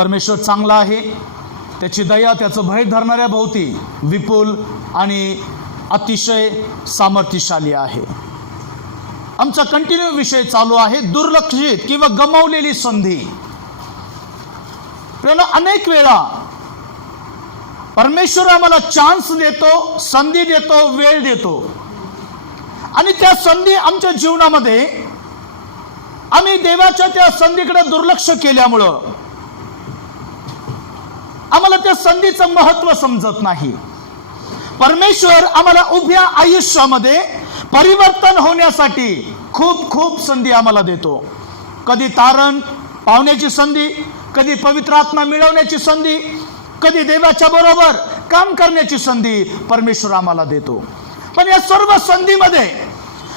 परमेश्वर चांगला आहे, त्याची दया त्याचं भय धरणाऱ्या भोवती विपुल आणि अतिशय सामर्थ्यशाली आहे. आमचा कंटिन्यू विषय चालू आहे दुर्लक्षित किंवा गमावलेली संधी. अनेक वेळा परमेश्वर आम्हाला चान्स देतो, संधी देतो, वेळ देतो आणि त्या संधी आमच्या जीवनामध्ये आम्ही देवाच्या त्या संधीकडे दुर्लक्ष केल्यामुळं आम्हाला त्या संधीचं महत्त्व समजत नाही. परमेश्वर आम्हाला उभ्या आयुष्यामध्ये परिवर्तन होण्यासाठी खूप खूप संधी आम्हाला देतो. कधी तारण पावण्याची संधी, कधी पवित्र आत्मा मिळवण्याची संधी, कधी देवाच्या बरोबर काम करण्याची संधी परमेश्वर आम्हाला देतो. पण या सर्व संधीमध्ये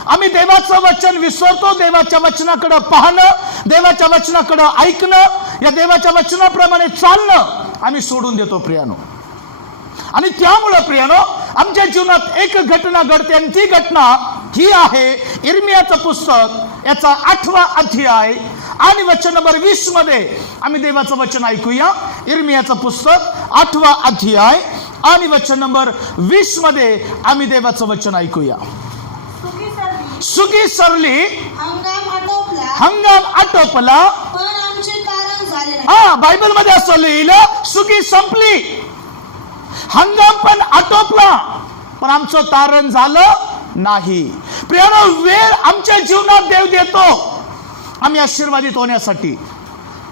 आम्ही देवाचं वचन विसरतो. देवाच्या वचनाकडे पाहणं, देवाच्या वचनाकडे ऐकणं, या देवाच्या वचनाप्रमाणे चालणं आम्ही सोडून देतो प्रियानो. आणि त्यामुळे प्रियानो आमच्या जीवनात एक घटना घडते आणि ती घटना ही आहे इर्मियाचं पुस्तक याचा 8वा अध्याय आणि वचन नंबर 20 मध्ये आम्ही देवाचं वचन ऐकूया. इर्मियाचं पुस्तक 8वा अध्याय आणि वचन नंबर 20 मध्ये आम्ही देवाचं वचन ऐकूया. सुगी सरली, हंगाम आटोपला, पण आमचे तारण झाले नाही. हा, बायबल मध्ये असं लिहिलं, सुगी संपली, हंगाम पण आटोपला, पण आमचं तारण झालं नाही. प्रियानो, वेळ आमच्या जीवनात देव देतो आम्ही आशीर्वादित होण्यासाठी,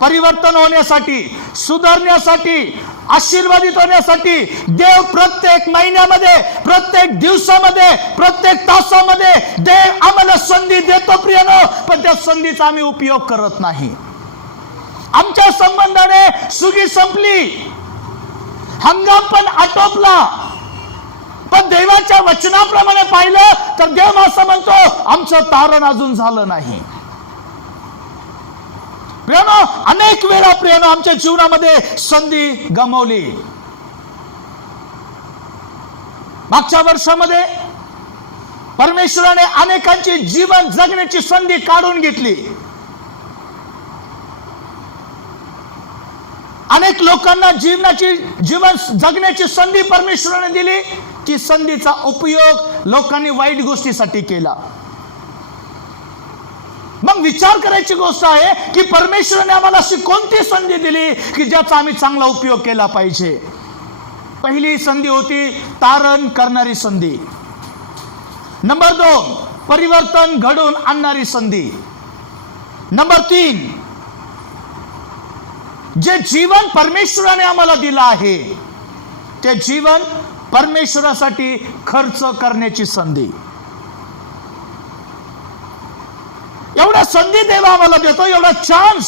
परिवर्तन होण्यासाठी, सुधारण्यासाठी, आशीर्वादित होण्यासाठी. देव प्रत्येक महिन्यामध्ये, प्रत्येक दिवसामध्ये, प्रत्येक तासामध्ये देव आम्हाला संधी देतो प्रियानो. पण त्या संधीचा आम्ही उपयोग करत नाही. आमच्या संबंधाने सुगी संपली, हंगाम पण आटोपला, पण देवाच्या वचनाप्रमाणे पाहिलं तर देव असं म्हणतो आमचं तारण अजून झालं नाही. प्रियानो, अनेक वेळा प्रियानो आमच्या जीवनामध्ये संधी गमावली. मागच्या वर्षामध्ये परमेश्वराने अनेकांची जीवन जगण्याची संधी काढून घेतली. अनेक लोकांना जीवन जगण्याची संधी परमेश्वराने दिली. ती संधीचा उपयोग लोकांनी वाईट गोष्टीसाठी केला. मग विचार करायची गोष्ट आहे की परमेश्वराने आम्हाला अशी कोणती संधी दिली की ज्याचा आम्ही चांगला उपयोग केला पाहिजे. पहिली संधी होती तारण करणारी संधी. नंबर 2 परिवर्तन घडवून आणणारी संधी. नंबर 3 जे जीवन परमेश्वराने आम्हाला दिलं आहे ते जीवन परमेश्वरासाठी खर्च करण्याची संधी. एवढा संधी देव आम्हाला देतो, एवढा चान्स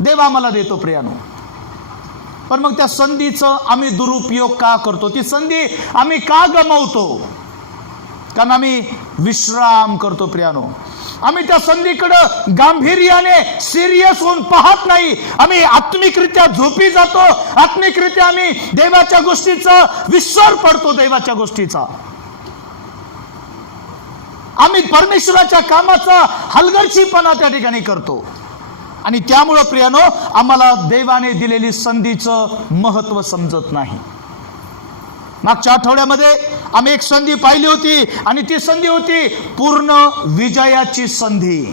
देव आम्हाला देतो प्रियानो. पण मग त्या संधीचं आम्ही दुरुपयोग का करतो? ती संधी आम्ही का गमावतो? कारण आम्ही विश्राम करतो प्रियानो. आम्ही त्या संधीकडे गांभीर्याने सिरियस होऊन पाहत नाही. आम्ही आत्मिकरित्या झोपी जातो. आत्मिकरित्या आम्ही देवाच्या गोष्टीचा विसर पडतो. देवाच्या गोष्टीचा आम्ही परमेश्वराच्या कामाचा हलगर्जीपणा त्या ठिकाणी करतो. आणि त्यामुळे प्रियानो आम्हाला देवाने दिलेली संधीचं महत्व समजत नाही. मागच्या आठवड्यामध्ये आम्ही एक संधी पाहिली होती आणि ती संधी होती पूर्ण विजयाची संधी.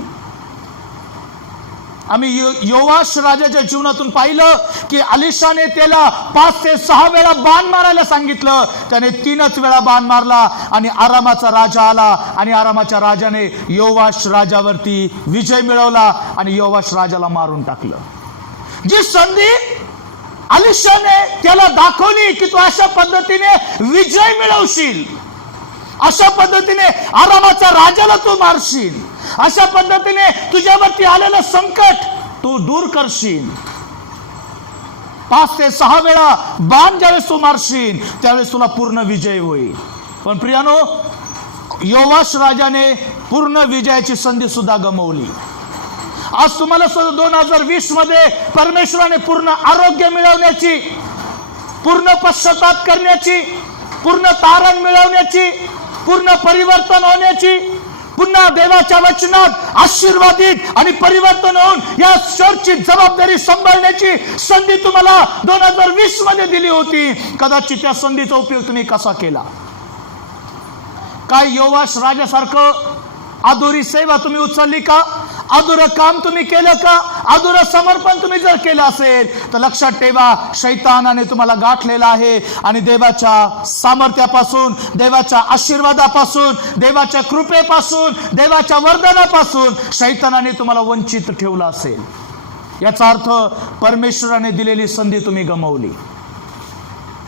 आम्ही योवाश राजाच्या जीवनातून पाहिलं की अलिशाने त्याला 5 ते 6 वेळा बाण मारायला सांगितलं. त्याने 3च वेळा बाण मारला आणि आरामाचा राजा आला आणि आरामाच्या राजाने योवाश राजावरती विजय मिळवला आणि योवाश राजाला मारून टाकलं. जी संधी अलिशाने त्याला दाखवली की तू अशा पद्धतीने विजय मिळवशील, अशा पद्धतीने आरामाच्या राजाला तू मारशील, अशा पद्धतीने तुझ्यावरती आलेलं संकट तू दूर करशील, 5 ते 6 वेळा बाण ज्यावेळेस तू मारशील त्यावेळेस तुला पूर्ण विजय होईल. पण प्रियानो, योवाश राजाने पूर्ण विजयाची संधी सुद्धा गमावली. आज तुम्हाला 2020 मध्ये परमेश्वराने पूर्ण आरोग्य मिळवण्याची, पूर्ण पश्चाताप करण्याची, पूर्ण तारण मिळवण्याची, पूर्ण परिवर्तन होण्याची, पुन्हा देवाच्या वचनात आशीर्वादित आणि परिवर्तन होऊन या चर्चची जबाबदारी सांभाळण्याची संधी तुम्हाला 2020 मध्ये दिली होती. कदाचित त्या संधीचा उपयोग तुम्ही कसा केला? काय योवाश राजासारखं अधुरी सेवा तुम्ही उचलली का? अधुरं काम तुम्ही केलं का? अधुरं समर्पण तुम्ही जर केलं असेल तर लक्षात ठेवा, शैतानाने तुम्हाला गाठलेला आहे आणि देवाच्या सामर्थ्यापासून, देवाच्या आशीर्वादापासून, देवाच्या कृपेपासून, देवाच्या वरदानापासून शैतानाने तुम्हाला वंचित ठेवलं असेल. याचा अर्थ परमेश्वराने दिलेली संधी तुम्ही गमावली.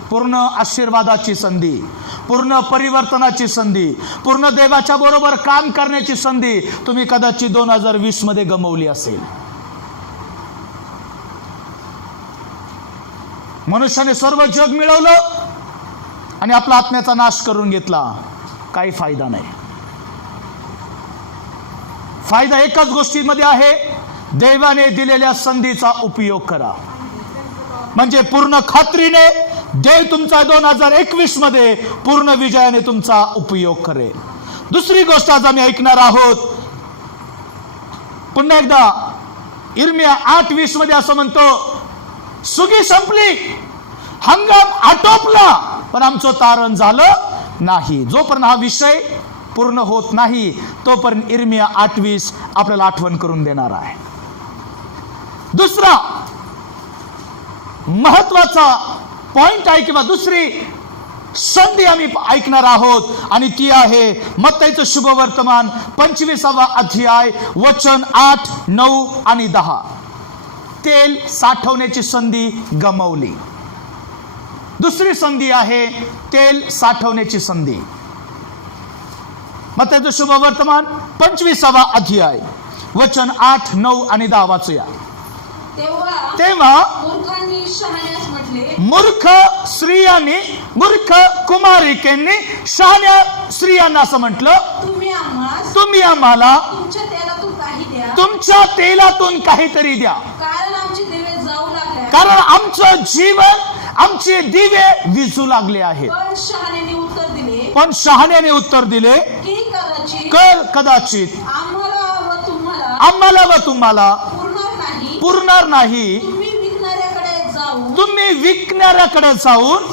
पूर्ण आशीर्वादाची संधी, पूर्ण परिवर्तनाची संधी, पूर्ण देवाच्या बरोबर काम करण्याची संधी तुम्ही कदाचित 2020 मध्ये गमावली असेल. मनुष्याने सर्व जग मिळवलं आणि आपला आत्म्याचा नाश करून घेतला. काही फायदा नाही. फायदा एकाच गोष्टीमध्ये आहे, देवाने दिलेल्या संधीचा उपयोग करा. म्हणजे पूर्ण खात्रीने देव तुमचा 2021 मध्ये पूर्ण विजयाने तुमचा उपयोग करेल. दुसरी गोष्ट आज आम्ही ऐकणार आहोत. पुन्हा एकदा इर्मिया 8:20 मध्ये असं म्हणतो, सुगी संपली, हंगाम आटोपला, पण आमचं तारण झालं नाही. जोपर्यंत हा विषय पूर्ण होत नाही तोपर्यंत इर्मिया 8:20 आपल्याला आठवण करून देणार आहे. दुसरा महत्वाचा पॉइंट आहे किंवा दुसरी संधी आम्ही ऐकणार आहोत आणि ती आहे मत्तईचं शुभवर्तमान 25वा अध्याय वचन 8, 9 आणि 10. तेल साठवण्याची संधी गमावली. दुसरी संधी आहे तेल साठवण्याची संधी. मत्तईचं शुभवर्तमान 25वा अध्याय वचन 8, 9 आणि 10 वाचूया. तेव्हा मूर्खांनी शहाण्यास म्हटले, मूर्ख स्त्रियांनी, मूर्ख कुमारिकेंनी शहाण्या स्त्रियांना असं म्हटलं, तुम्ही आम्हाला तुमच्या तेलातून काही द्या, तुमच्या तेलातून काहीतरी द्या, कारण आमचे दिवे जाऊ लागले, कारण आमचं जीवन, आमचे दिवे विझू लागले आहेत. पण शहाण्याने उत्तर दिले की कदाचित आम्हाला व तुम्हाला पुरणार नाही. तुम्ही विकणाऱ्याकडे जाऊन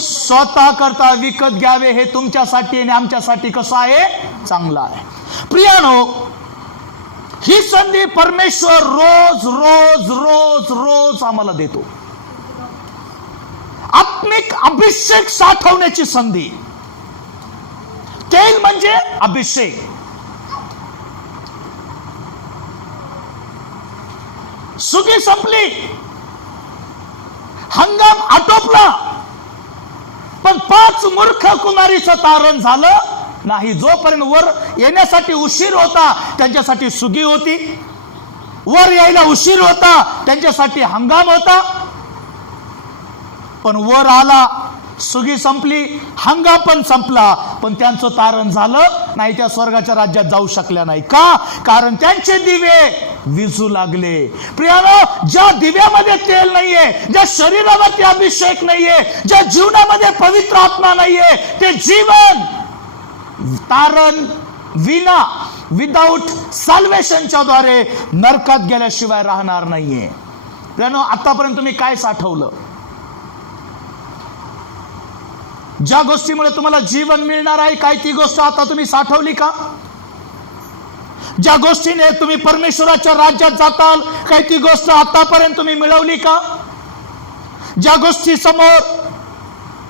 स्वतः करता विकत घ्यावे. हे तुमच्यासाठी आणि आमच्यासाठी कसं आहे? चांगलं आहे. प्रियानो, ही संधी परमेश्वर रोज रोज रोज रोज आम्हाला देतो. आत्मिक अभिषेक साठवण्याची संधी. तेल म्हणजे अभिषेक. सुगी संपली, हंगाम आटोपला, पण 5 मूर्ख कुमारीचं तारण झालं नाही. जोपर्यंत वर येण्यासाठी उशीर होता त्यांच्यासाठी सुगी होती, वर यायला उशीर होता त्यांच्यासाठी हंगाम होता. पण वर आला, सुगी संपली, हंगाम पण संपला, पण त्यांचं तारण झालं नाही. त्या स्वर्गाच्या राज्यात जाऊ शकल्या नाही. का? कारण त्यांचे दिवे विझू लागले. प्रियानो, ज्या दिव्यामध्ये तेल नाहीये, ज्या शरीरावरती अभिषेक नाहीये, ज्या जीवनामध्ये पवित्र आत्मा नाहीये, ते जीवन तारण विना, विदाऊट सॅल्वेशनच्या द्वारे नरकात गेल्याशिवाय राहणार नाहीये. प्रियानो, आतापर्यंत तुम्ही काय साठवलं? ज्या गोष्टीमुळे तुम्हाला जीवन मिळणार आहे, काय ती गोष्ट आता तुम्ही साठवली का? ज्या गोष्टीने तुम्ही परमेश्वराच्या राज्यात जाताल, काय ती गोष्ट आतापर्यंत तुम्ही मिळवली का? ज्या गोष्टी समोर,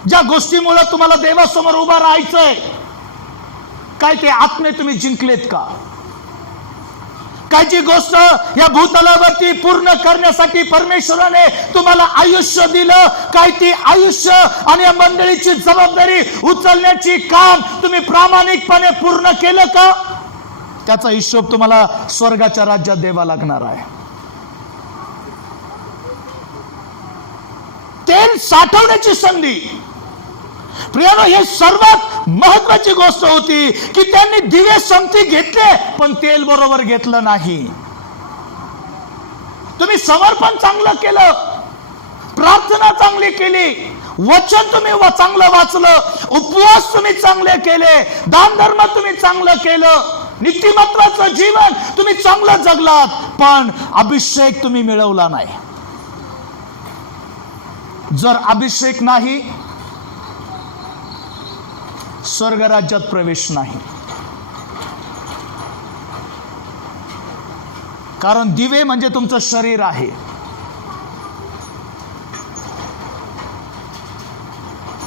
ज्या गोष्टीमुळे तुम्हाला देवासमोर उभा राहायचंय, काय ते आत्मे तुम्ही जिंकलेत का? काय जी गोष्ट या भूतलावरती पूर्ण करण्यासाठी परमेश्वराने तुम्हाला आयुष्य दिलं, काय ती आयुष्य आणि या मंडळीची जबाबदारी उचलण्याची काम तुम्ही प्रामाणिकपणे पूर्ण केलं का? त्याचा हिशोब तुम्हाला स्वर्गाच्या राज्यात द्यावा लागणार आहे. तेल साठवण्याची संधी. प्रियानो, हे सर्वात महत्वाची गोष्ट होती की त्यांनी दिवे संगती घेतले पण तेल बरोबर घेतलं नाही. तुम्ही समर्पण चांगलं केलं, प्रार्थना चांगली केली, वचन तुम्ही चांगलं वाचलं, उपवास तुम्ही चांगले केले, दानधर्म तुम्ही चांगलं केलं, नीतिमत्वाचं जीवन तुम्ही चांगलं जगलात, पण अभिषेक तुम्ही मिळवला नाही. जर अभिषेक नाही, स्वर्ग राज्यात प्रवेश नाही. कारण दिवे म्हणजे तुमचं शरीर आहे.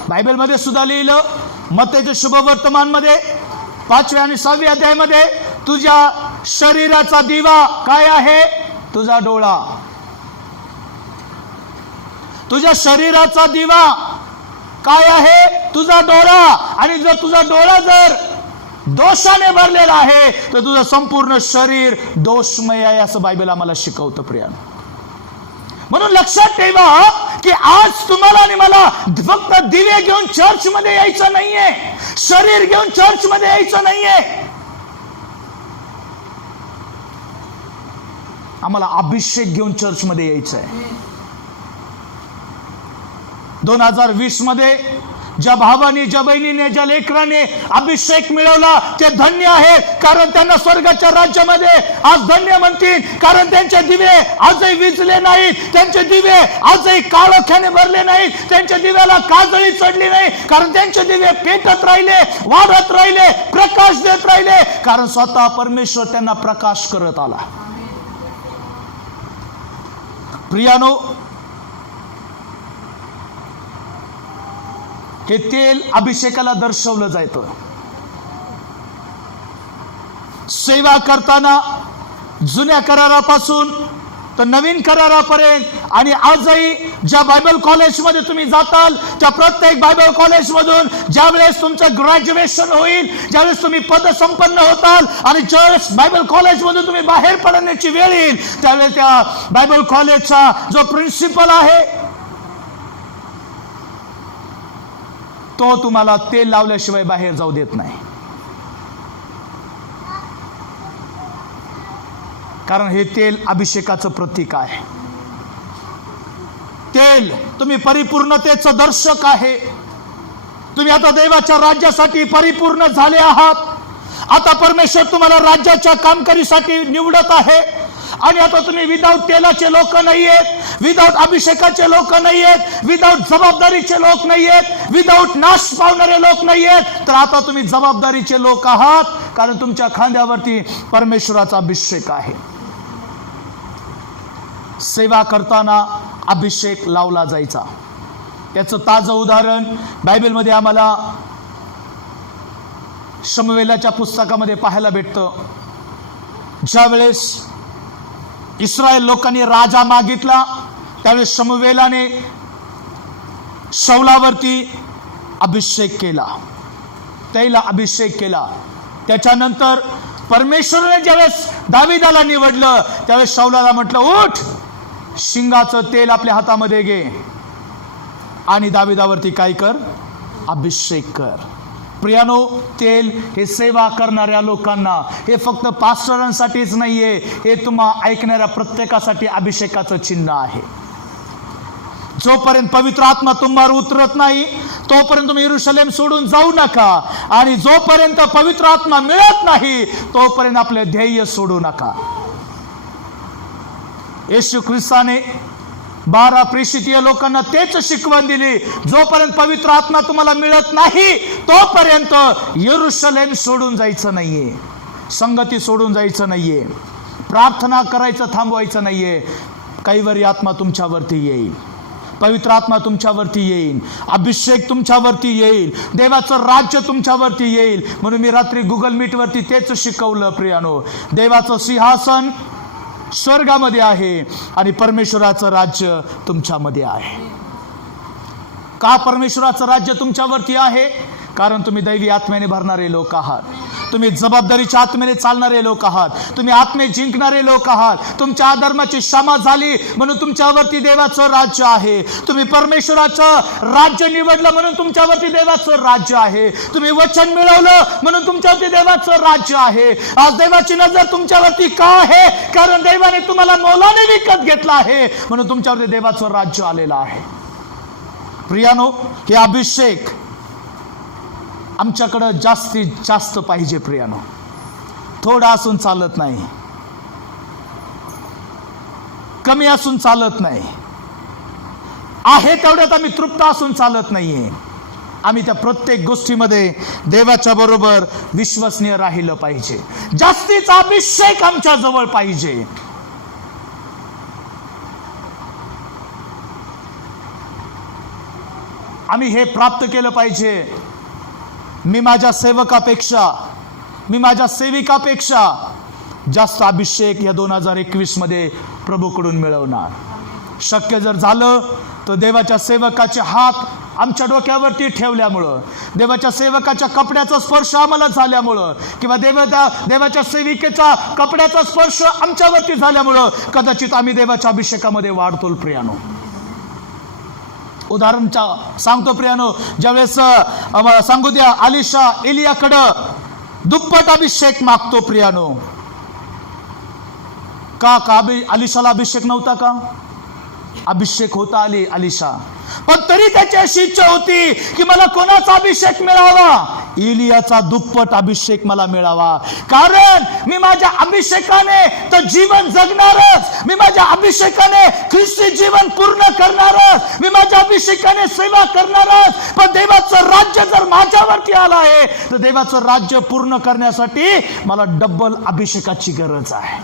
बायबलमध्ये सुद्धा लिहिलं, मत्तेच्या शुभवर्तमान मध्ये 5व्या आणि 6व्या अध्यायामध्ये, तुझ्या शरीराचा दिवा काय आहे? तुझा डोळा. तुझ्या शरीराचा दिवा काय आहे? तुझा डोळा. आणि जर तुझा डोळा जर दोषाने भरलेला आहे तर तुझं संपूर्ण शरीर दोषमय आहे, असं बायबल आम्हाला शिकवतं प्रियानो. म्हणून लक्षात ठेवा की आज तुम्हाला आणि मला फक्त दिवे घेऊन चर्च मध्ये यायचं नाहीये, शरीर घेऊन चर्च मध्ये यायचं नाहीये. आम्हाला अभिषेक घेऊन चर्च मध्ये यायचं आहे. 2020 मध्ये ज्या भावानी, ज्या बहिणीने, ज्या लेकराने अभिषेक मिळवला ते धन्य आहेत, कारण त्यांना स्वर्गाच्या राज्यामध्ये आज धन्य म्हणतील. कारण त्यांचे दिवे आजही विजले नाहीत, त्यांचे दिवे आजही काळोख्याने भरले नाहीत, त्यांच्या दिव्याला काजळी चढली नाही, कारण त्यांचे दिवे पेटत राहिले, वाढत राहिले, प्रकाश देत राहिले, कारण स्वतः परमेश्वर त्यांना प्रकाश करत आला. प्रियानो, हे तेल अभिषेकाला दर्शवलं जातं. सेवा करताना जुन्या करारापासून तर नवीन करारापर्यंत, आणि आजही ज्या बायबल कॉलेजमध्ये तुम्ही जाताल त्या प्रत्येक बायबल कॉलेजमधून ज्यावेळेस तुमचं ग्रॅज्युएशन होईल, ज्यावेळेस तुम्ही पदसंपन्न होताल आणि ज्यावेळेस बायबल कॉलेजमधून तुम्ही बाहेर पडण्याची वेळ येईल, त्यावेळेस त्या बायबल कॉलेजचा जो प्रिन्सिपल आहे तो तुम्हाला तेल लावल्याशिवाय बाहेर जाऊ देत नाही. कारण हे तेल अभिषेकाचं प्रतीक आहे. तेल तुम्ही परिपूर्णतेचं दर्शक आहे. तुम्ही आता देवाच्या राज्यासाठी परिपूर्ण झाले आहात. आता परमेश्वर तुम्हाला राज्याच्या कामगिरीसाठी निवडत आहे. आणि आता तुम्ही विदाऊट तेलाचे लोक नाही आहेत, विदाऊट अभिषेकाचे लोक नाही आहेत, विदाऊट जबाबदारीचे लोक नाही आहेत, विदाऊट नाश पावणारे लोक नाही आहेत, तर आता तुम्ही जबाबदारीचे लोक आहात, कारण तुमच्या खांद्यावरती परमेश्वराचा अभिषेक आहे. सेवा करताना अभिषेक लावला जायचा. त्याचं ताजं उदाहरण बायबलमध्ये आम्हाला शमूएलाच्या पुस्तकामध्ये पाहायला भेटतं. ज्यावेळेस इस्रायल लोकांनी राजा मागितला त्यावेळेस शमूएलाने शाऊलावरती अभिषेक केला, त्याला अभिषेक केला. त्याच्यानंतर परमेश्वराने ज्यावेळेस दाविदाला निवडलं त्यावेळेस शाऊलाला म्हटलं, उठ, शिंगाचं तेल आपल्या हातामध्ये घे आणि दाविदावरती काय कर? अभिषेक कर. प्रियानो, तेल हे सेवा करणाऱ्या लोकांना, हे फक्त पास्टरांसाठीच नाहीये, हे तुम्हा ऐकणाऱ्या प्रत्येकासाठी अभिषेकाचं चिन्ह आहे. जोपर्यंत पवित्र आत्मा तुम्हावर उतरत नाही तोपर्यंत तुम्ही यरूशलेम सोडून जाऊ नका, आणि जोपर्यंत पवित्र आत्मा मिळत नाही तोपर्यंत आपले ध्येय सोडू नका. येशू ख्रिस्ताने 12 प्रेषितीय लोकांना तेच शिकवण दिली, जोपर्यंत पवित्र आत्मा तुम्हाला मिळत नाही तोपर्यंत यरूशलेम सोडून जायचं नाहीये, संगती सोडून जायचं नाहीये, प्रार्थना करायचं थांबवायचं नाहीये. कैवारी आत्मा तुमच्यावरती येईल, पवित्र आत्मा तुमच्यावरती येईल, अभिषेक तुमच्यावरती येईल, देवाचं राज्य तुमच्यावरती येईल. म्हणून मी रात्री गुगल मीट वरती तेच शिकवलं प्रियानो, देवाचं सिंहासन स्वर्गामध्ये आहे आणि परमेश्वराचं राज्य तुमच्यामध्ये आहे. का परमेश्वराचं राज्य तुमच्यावरती आहे? कारण तुम्ही दैवी आत्म्याने भरणारे लोक आहात, तुम्ही जबाबदारीच्या आत्म्याने चालणारे लोक आहात, तुम्ही आत्मे जिंकणारे लोक आहात. तुमच्या अधर्माची क्षमा झाली म्हणून तुमच्यावरती देवाचं राज्य आहे. तुम्ही परमेश्वराचं राज्य निवडलं म्हणून तुमच्यावरती देवाचं राज्य आहे. तुम्ही वचन मिळवलं म्हणून तुमच्यावरती देवाचं राज्य आहे. आज देवाची नजर तुमच्यावरती का आहे? कारण देवाने तुम्हाला मोलाने विकत घेतलं आहे म्हणून तुमच्यावरती देवाचं राज्य आलेलं आहे. प्रियानो, हे अभिषेक आमच्याकडं जास्तीत जास्त पाहिजे प्रियानो. थोडा असून चालत नाही, कमी असून चालत नाही, आहे तेवढ्यात आम्ही तृप्त असून चालत नाहीये. आम्ही त्या प्रत्येक गोष्टीमध्ये देवाच्या बरोबर विश्वसनीय राहिलं पाहिजे. जास्तीचा अभिषेक आमच्या जवळ पाहिजे. आम्ही हे प्राप्त केलं पाहिजे. मी माझ्या सेवकापेक्षा, मी माझ्या सेविकापेक्षा जास्त अभिषेक या 2021 मध्ये प्रभूकडून मिळवणार. शक्य जर झालं तर देवाच्या सेवकाचे हात आमच्या डोक्यावरती ठेवल्यामुळं, देवाच्या सेवकाच्या कपड्याचा स्पर्श आम्हाला झाल्यामुळं, किंवा देवाच्या सेविकेचा कपड्याचा स्पर्श आमच्यावरती झाल्यामुळं कदाचित आम्ही देवाच्या अभिषेकामध्ये वाढतो प्रियानो. उदाहरण सांगतो प्रियानो, ज्यावेळेस सांगू द्या अलिशा एलियाकडं दुप्पट अभिषेक मागतो प्रियानो. का अलिशाला अभिषेक नव्हता का? अभिषेक होता अलिशा, पण तरी त्याची अशी इच्छा होती की मला कोणाचा अभिषेक मिळावा? एलियाचा दुप्पट अभिषेक मला मिळावा. कारण मी माझ्या अभिषेकाने तर जीवन जगणारच, मी माझ्या अभिषेकाने ख्रिस्ती जीवन पूर्ण करणारच, मी माझ्या अभिषेकाने सेवा करणारच. पण देवाचं राज्य जर माझ्यावरती आलं आहे तर देवाचं राज्य पूर्ण करण्यासाठी मला डबल अभिषेकाची गरज आहे,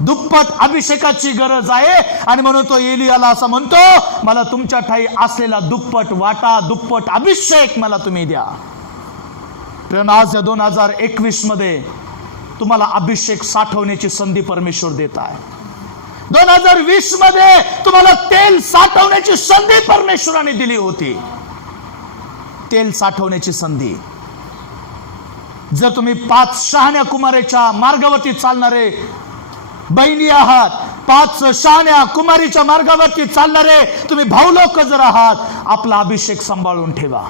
दुप्पट अभिषेकाची गरज आहे. आणि म्हणून तो एलियाला असं म्हणतो, मला तुमच्या ठाई असलेला दुप्पट वाटा, दुप्पट अभिषेक मला तुम्ही द्या. पण आज या 2021 मध्ये तुम्हाला अभिषेक साठवण्याची संधी परमेश्वर देत आहे. 2020 मध्ये तुम्हाला तेल साठवण्याची संधी परमेश्वराने दिली होती. तेल साठवण्याची संधी. जर तुम्ही 5 शहाण्या कुमारीच्या मार्गावरती चालणारे बहिणी आहात, 5 शहाण्या कुमारीच्या मार्गावरती चालणारे तुम्ही भाऊ लोक जर आहात, आपला अभिषेक सांभाळून ठेवा.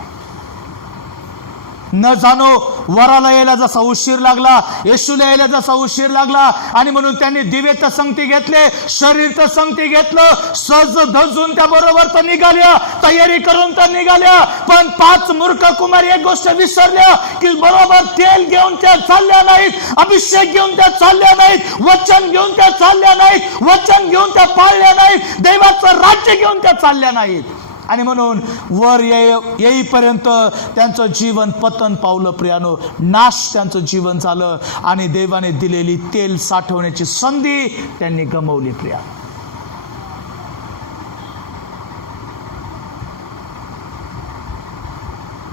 न जाणो वराला यायला जसा उशीर लागला, येशूला यायला जसा उशीर लागला, आणि म्हणून त्यांनी दिवे तर संगती घेतले, शरीर तर संगती घेतलं, सज धजून त्या बरोबर तर निघाल्या, तयारी करून तर निघाल्या. पण 5 मूर्ख कुमारी एक गोष्ट विसरल्या की बरोबर तेल घेऊन त्या चालल्या नाहीत, अभिषेक घेऊन त्या चालल्या नाहीत, वचन घेऊन त्या चालल्या नाहीत, वचन घेऊन त्या पाळल्या नाहीत, देवाचं राज्य घेऊन त्या चालल्या नाहीत. आणि म्हणून वर येईपर्यंत त्यांचं जीवन पतन पावलं प्रियानो, नाश त्यांचं जीवन झालं, आणि देवाने दिलेली तेल साठवण्याची संधी त्यांनी गमावली प्रिया.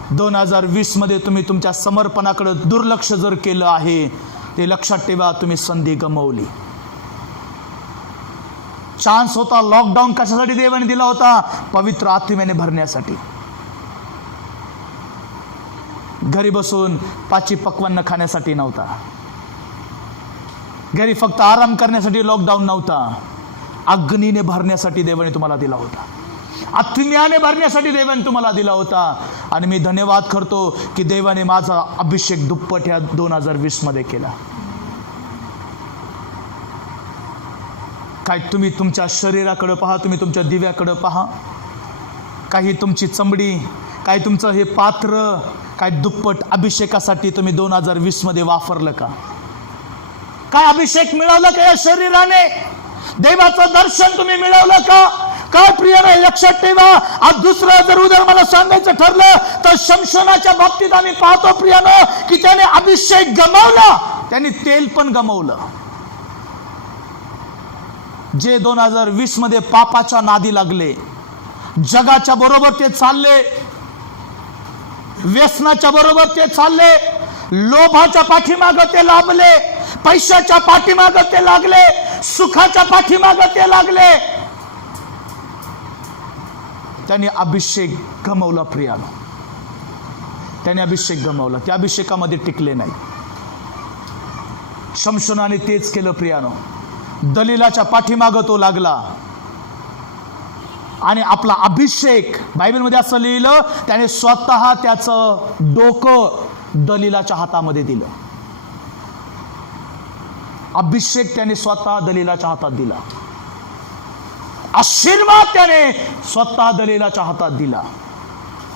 – 2020 मध्ये तुम्ही तुमच्या समर्पणाकडे दुर्लक्ष जर केलं आहे, ते लक्षात ठेवा, तुम्ही संधी गमावली. चान्स होता. लॉकडाऊन कशासाठी देवाने दिला होता? पवित्र आत्म्याने भरण्यासाठी. घरी बसून 5 पक्वान्न खाण्यासाठी नव्हता, घरी फक्त आराम करण्यासाठी लॉकडाऊन नव्हता. अग्नीने भरण्यासाठी देवाने तुम्हाला दिला होता, आत्म्याने भरण्यासाठी देवाने तुम्हाला दिला होता. आणि मी धन्यवाद करतो की देवाने माझा अभिषेक दुप्पट ह्या 2020 मध्ये केला. काय तुम्ही तुमच्या शरीराकडे पहा, तुम्ही तुमच्या दिव्याकडे पहा, काही तुमची चमडी, काही तुमचं हे पात्र, काय दुप्पट अभिषेकासाठी तुम्ही 2020 मध्ये वापरलं का? काय अभिषेक मिळवलं का या शरीराने? देवाचं दर्शन तुम्ही मिळवलं का? काय प्रियाने लक्षात ठेवा. आज दुसरं जर उदाहरण मला सांगायचं ठरलं तर शमशोनाच्या बाबतीत आम्ही पाहतो प्रियानो की त्याने अभिषेक गमावला, त्यांनी तेल पण गमावलं. जे 2020 मध्ये पापाच्या नादी लागले, जगाच्या बरोबर ते चालले, व्यसनाच्या बरोबर ते चालले, लोभाच्या पाठीमागे ते लाभले, पैशाच्या पाठीमागे ते लागले, सुखाच्या पाठीमागे ते लागले, त्यांनी अभिषेक गमावला प्रियानो. त्यांनी अभिषेक गमावला, त्या अभिषेकामध्ये टिकले नाही. शमशोनाने तेच केलं प्रियानो. दलीलाच्या पाठीमागे तो लागला आणि आपला अभिषेक, बायबलमध्ये असं लिहिलं, त्याने स्वतः त्याचं डोकं दलीलाच्या हातामध्ये दिलं. अभिषेक त्याने स्वतः दलीलाच्या हातात दिला. आशीर्वाद त्याने स्वतः दलीलाच्या हातात दिला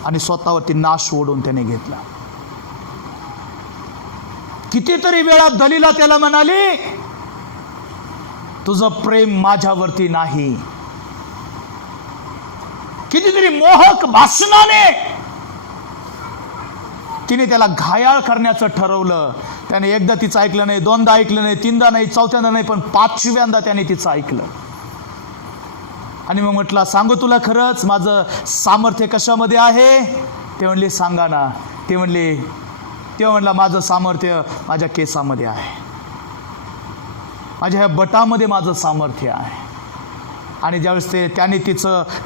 आणि स्वतःवरती नाश ओढून त्याने घेतला. कितीतरी वेळा दलीला त्याला म्हणाली, तुझं प्रेम माझ्यावरती नाही. कितीतरी मोहक भाषणाने तिने त्याला घायाळ करण्याचं ठरवलं. त्याने एकदा तिचं ऐकलं नाही, दोनदा ऐकलं नाही, तीनदा नाही, चौथ्यांदा नाही, पण पाचव्यांदा त्याने तिचं ऐकलं. आणि मग म्हटलं, सांगू तुला खरंच माझं सामर्थ्य कशामध्ये आहे? ते म्हणले, सांगा ना. ते म्हणला, माझं सामर्थ्य माझ्या केसामध्ये आहे, माझ्या ह्या बटामध्ये माझं सामर्थ्य आहे. आणि ज्यावेळेस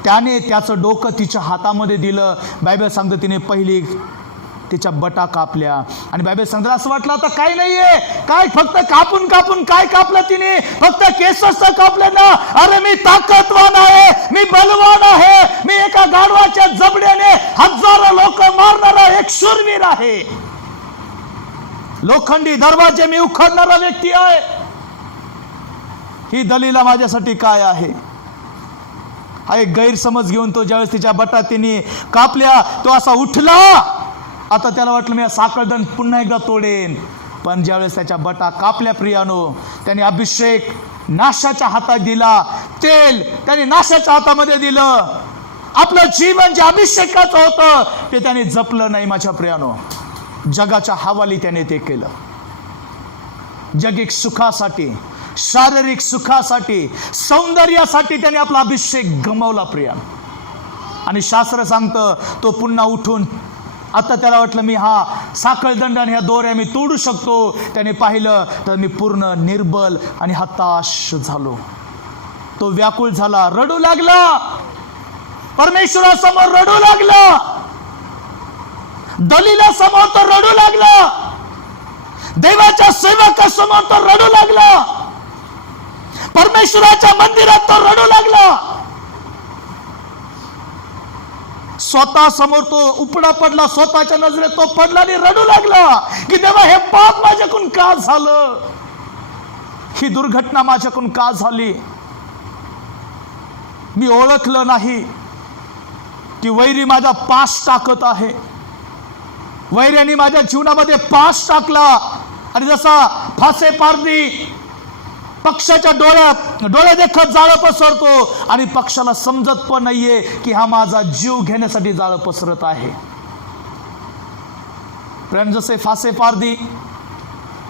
त्याने त्याचं डोकं तिच्या हातामध्ये दिलं, बायबल सांगतं तिने पहिली तिच्या बटा कापल्या. आणि बायबल सांगतं असं वाटलं आता काही नाहीये, काय फक्त कापून कापून काय कापलं तिने? फक्त केसच कापलं ना. अरे मी ताकदवान आहे, मी बलवान आहे, मी एका गाढवाच्या जबड्याने हजारो लोक मारणारा एक शूरवीर आहे, लोखंडी दरवाजे मी उखडणारा व्यक्ती आहे. ही दलीला माझ्यासाठी काय आहे? हा एक गैरसमज घेऊन तो ज्यावेळेस तिच्या बटा तिने कापल्या, तो असा उठला. आता त्याला वाटलं मी साखळदंड पुन्हा एकदा तोडेन. पण ज्यावेळेस त्याच्या बटा कापल्या प्रियानो, त्याने अभिषेक नाशाच्या हातात दिला, तेल त्याने नाशाच्या हातामध्ये दिलं. आपलं जीवन जे अभिषेकाचं होतं ते त्याने जपलं नाही माझ्या प्रियानो. जगाच्या हवाली त्याने ते केलं. जगिक सुखासाठी, शारीरिक सुखासाठी, सौंदर्यासाठी त्याने आपला अभिषेक गमावला प्रिया. आणि शास्त्र सांगतं तो पुन्हा उठून, आता त्याला वाटलं मी हा साखळदंड आणि ह्या दोऱ्या मी तोडू शकतो. त्याने पाहिलं तर मी पूर्ण निर्बल आणि हताश झालो. तो व्याकुळ झाला, रडू लागला, परमेश्वरासमोर रडू लागला, दलीलासमोर तो रडू लागला, देवाच्या सेवकासमोर तो रडू लागला, परमेश्वराच्या मंदिरात तो रडू लागला. स्वतः समोर तो उपडा पडला, स्वतःच्या नजरेत तो पडला आणि रडू लागला की देवा हे पाप माझ्याकडून का झालं? ही दुर्घटना माझ्याकडून का झाली? मी ओळखलं नाही की वैरी माझा पाश टाकत आहे. वैर्याने माझ्या जीवनामध्ये पाश टाकला. आणि जसा फासे पारदी पक्षाच्या डोळ्या देखत जाळं पसरतो आणि पक्षाला समजत पण नाहीये की हा माझा जीव घेण्यासाठी जाळं पसरत आहे. प्रेम जसे फासे पारदी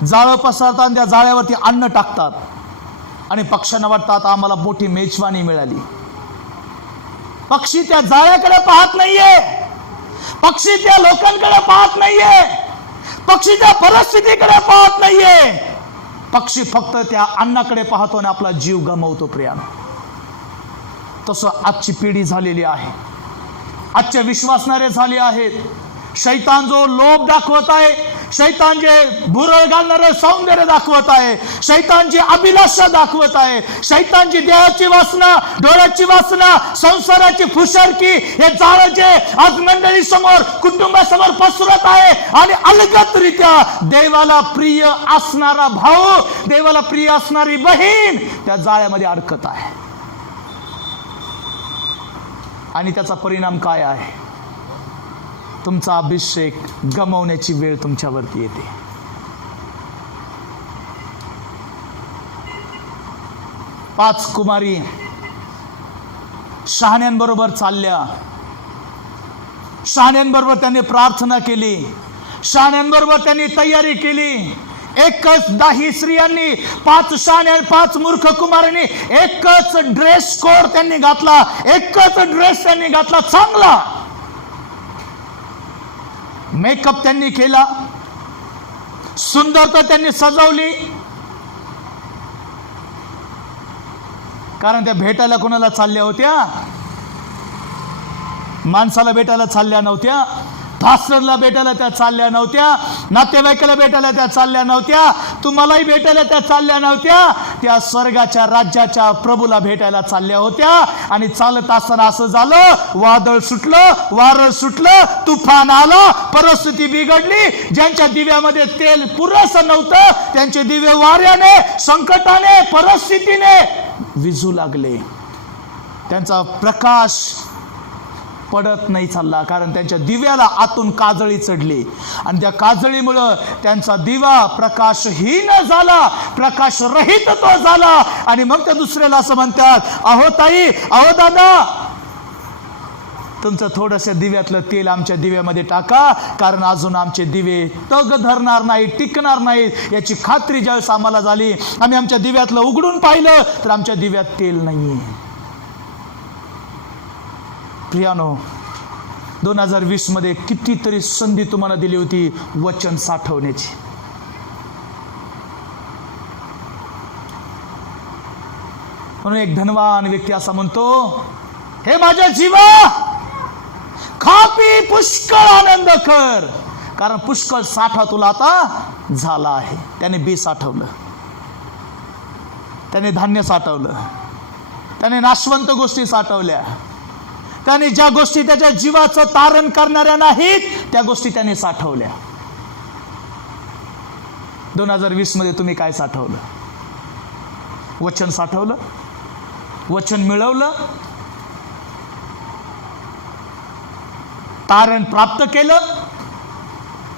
जाळं पसरतात, त्या जाळ्यावरती अन्न टाकतात आणि पक्ष्यांना वाटतात आम्हाला मोठी मेजवानी मिळाली. पक्षी त्या जाळ्याकडे पाहत नाहीये, पक्षी त्या लोकांकडे पाहत नाहीये, पक्षी त्या परिस्थितीकडे पाहत नाहीये. पक्षी फक्त त्या अन्नाकडे पाहतो आणि आपला जीव गमावतो प्रियानो. तसं आजची पिढी झालेली आहे. आजचे विश्वासणारे झाले आहेत. शैतान जो लोभ दाखवत आहे, शैतान जे भुरळ घालणारे सौंदर्य दाखवत आहे, शैतान जी अभिलाषा दाखवत आहे, शैतान जी देहाची वासना, डोळ्याची वासना, संसाराची फुशरकी, हे जाळं जे आज मंडळी समोर, कुटुंबासमोर पसरत आहे आणि अलगदरित्या देवाला प्रिय असणारा भाऊ, देवाला प्रिय असणारी बहीण त्या जाळ्यामध्ये अडकत आहे. आणि त्याचा परिणाम काय आहे? तुमचा अभिषेक गमावण्याची वेळ तुमच्यावरती येते. पाच कुमारी शहाण्यांबरोबर चालल्या. शहाण्यांबरोबर त्यांनी प्रार्थना केली, शहाण्यांबरोबर त्यांनी तयारी केली. एकच 10 स्त्रियांनी, 5 शहाण्या, 5 मूर्ख कुमारांनी एकच ड्रेस कोड त्यांनी घातला, एकच ड्रेस त्यांनी घातला चांगला. मेकअप त्यांनी केला, सुंदरता त्यांनी सजवली. कारण त्या भेटायला कोणाला चालल्या होत्या? माणसाला भेटायला चालल्या नव्हत्या, फास्टरला भेटायला त्या चालल्या नव्हत्या, नातेवाईकाला भेटायला त्या चालल्या नव्हत्या, तुम्हालाही भेटायला त्या चालल्या नव्हत्या. त्या स्वर्गाच्या राज्याच्या प्रभूला भेटायला चालल्या होत्या. आणि चालत असताना असं झालं, वादळ सुटलं, वारं सुटलं, तुफान आला, परिस्थिती बिघडली. ज्यांच्या दिव्यामध्ये तेल पुरेसं नव्हतं त्यांचे दिवे वाऱ्याने, संकटाने, परिस्थितीने विझू लागले. त्यांचा प्रकाश पडत नाही चालला, कारण त्यांच्या दिव्याला आतून काजळी चढली आणि त्या काजळीमुळं त्यांचा दिवा प्रकाशहीन झाला, प्रकाश रहित तो झाला. आणि मग त्या दुसऱ्याला असं म्हणतात, अहो ताई, अहो दादा, तुमचं थोडंसं दिव्यातलं तेल आमच्या दिव्यामध्ये टाका, कारण अजून आमचे दिवे तग धरणार नाही, टिकणार नाहीत याची खात्री ज्यावेळेस आम्हाला झाली. आम्ही आमच्या दिव्यातलं उघडून पाहिलं तर आमच्या दिव्यात तेल नाहीये. प्रियानो, 2020 मध्ये कितीतरी संधी तुम्हाला दिली होती वचन साठवण्याची. म्हणून एक धनवान व्यक्ती असा म्हणतो, हे माझ्या जीवा, खा पी पुष्कळ आनंद कर, कारण पुष्कळ साठा तुला आता झाला आहे. त्याने बी साठवलं, त्याने धान्य साठवलं, त्याने नाशवंत गोष्टी साठवल्या, त्याने ज्या गोष्टी त्याच्या जीवाचं तारण करणाऱ्या नाहीत त्या गोष्टी त्याने साठवल्या. 2020 मध्ये तुम्ही काय साठवलं? वचन साठवलं, वचन मिळवलं, तारण प्राप्त केलं,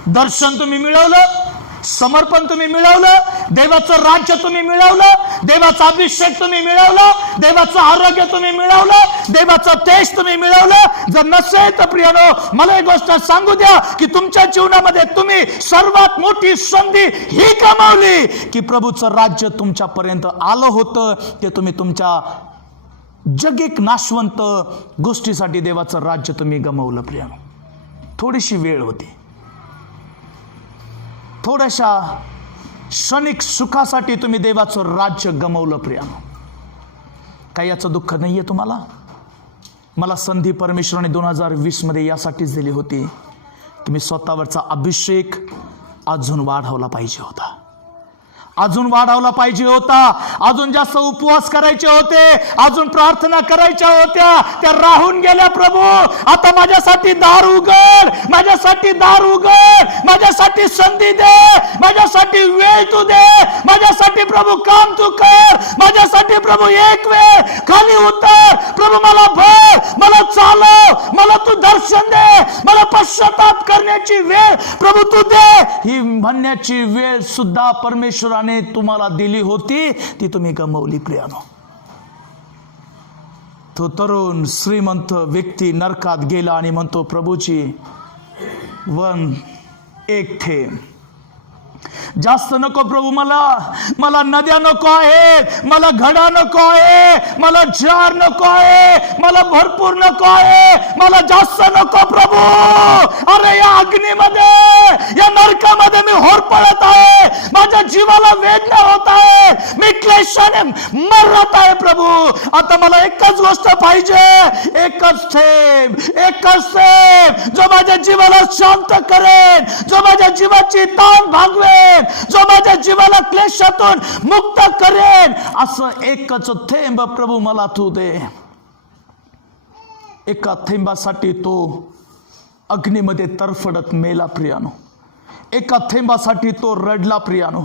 दर्शन तुम्ही मिळवलं, समर्पण तुम्ही मिळवलं, देवाचं राज्य तुम्ही मिळवलं, देवाचा अभिषेक तुम्ही मिळवला, देवाचं आरोग्य तुम्ही मिळवलं, देवाचं तेज तुम्ही मिळवलं. जर नसेल तर प्रियानो, मला एक गोष्ट सांगू द्या की तुमच्या जीवनामध्ये तुम्ही सर्वात मोठी संधी ही कमावली की प्रभूचं राज्य तुमच्यापर्यंत आलं होतं. ते तुम्ही तुमच्या जगिक नाशवंत गोष्टीसाठी देवाचं राज्य तुम्ही गमावलं. प्रियानो, थोडीशी वेळ होती, थोड्याशा क्षणिक सुखासाठी तुम्ही देवाचं राज्य गमावलं. प्रियानो, काही याचं दुःख नाहीये तुम्हाला? मला संधी परमेश्वराने 2020 मध्ये यासाठीच दिली होती की मी स्वतःवरचा अभिषेक अजून वाढवला पाहिजे होता, अजून वाढवला पाहिजे होता, अजून जास्त उपवास करायचे होते, अजून प्रार्थना करायच्या होत्या, त्या राहून गेल्या. प्रभू, आता माझ्यासाठी दार उघड, माझ्यासाठी दार उघड, माझ्यासाठी संधी दे, माझ्यासाठी वेळ तू दे, माझ्यासाठी प्रभू काम तू कर, माझ्यासाठी प्रभू एक वेळ खाली उतर. प्रभू, मला भर, मला चालव, मला तू दर्शन दे, मला पश्चाताप करण्याची वेळ प्रभू तू दे. ही म्हणण्याची वेळ सुद्धा परमेश्वराने तुम्हाला दिली होती, ती तुम्ही गमावली. प्रियानो, तो तरुण श्रीमंत व्यक्ती नरकात गेला आणि म्हणतो, प्रभूची एक थेंब जास्त नको प्रभू, मला नद्या नको आहेत, मला घडा नको आहे, मला जार नको आहे, मला भरपूर नको आहे, मला जास्त नको प्रभू. अरे या अग्नीमध्ये, या नरकामध्ये मी होरपळत आहे, माझ्या जीवाला वेदना होत आहे, मी क्लेशाने मरत आहे. प्रभू, आता मला एकच गोष्ट पाहिजे, एकच थेंब, एकच थेंब जो माझ्या जीवाला शांत करेल, जो माझ्या जीवाची ताण भागवेल, जो माझ्या जीवाला क्लेशातून मुक्त करेल. असं एकच थेंब प्रभू मला तू दे. एका थेंबासाठी तो अग्नीमध्ये तरफडत मेला. प्रियानो, एका थेंबासाठी तो रडला. प्रियानो,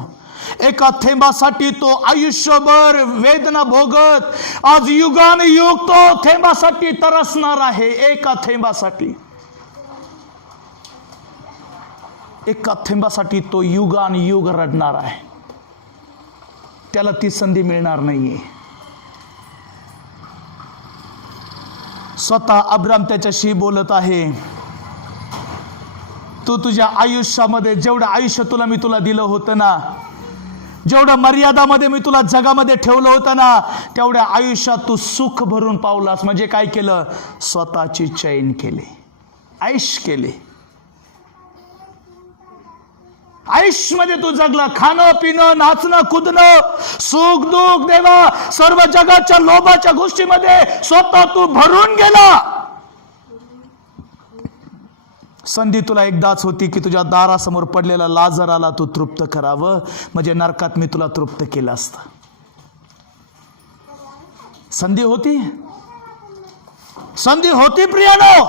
एका थेंबासाठी तो आयुष्यभर वेदना भोगत आज युगानुयुग तो थेंबासाठी तरसणार आहे. एका थेंबासाठी, एका थेंबासाठी तो युगानुयुग रडणार आहे. त्याला ती संधी मिळणार नाहीये. स्वतः अब्राम त्याच्याशी बोलत आहे, तू तुझ्या आयुष्यामध्ये जेवढं आयुष्य मी तुला दिलं होतं ना, जेवढं मर्यादामध्ये मी तुला जगामध्ये ठेवलं होतं ना, तेवढ्या आयुष्यात तू सुख भरून पावलास. म्हणजे काय केलं? स्वतःची चैन केले, ऐश केले. आयुष्यामध्ये तू जगला, खाणं पिणं, नाचणं कुदणं, सुख दुःख देवा, सर्व जगाच्या लोभाच्या गोष्टीमध्ये स्वतः तू भरून गेला. संधी तुला एकदाच होती की तुझ्या दारासमोर पडलेला लाजराला तू तृप्त करावं, म्हणजे नरकात मी तुला तृप्त केलं असतं. संधी होती, संधी होती. प्रियानो,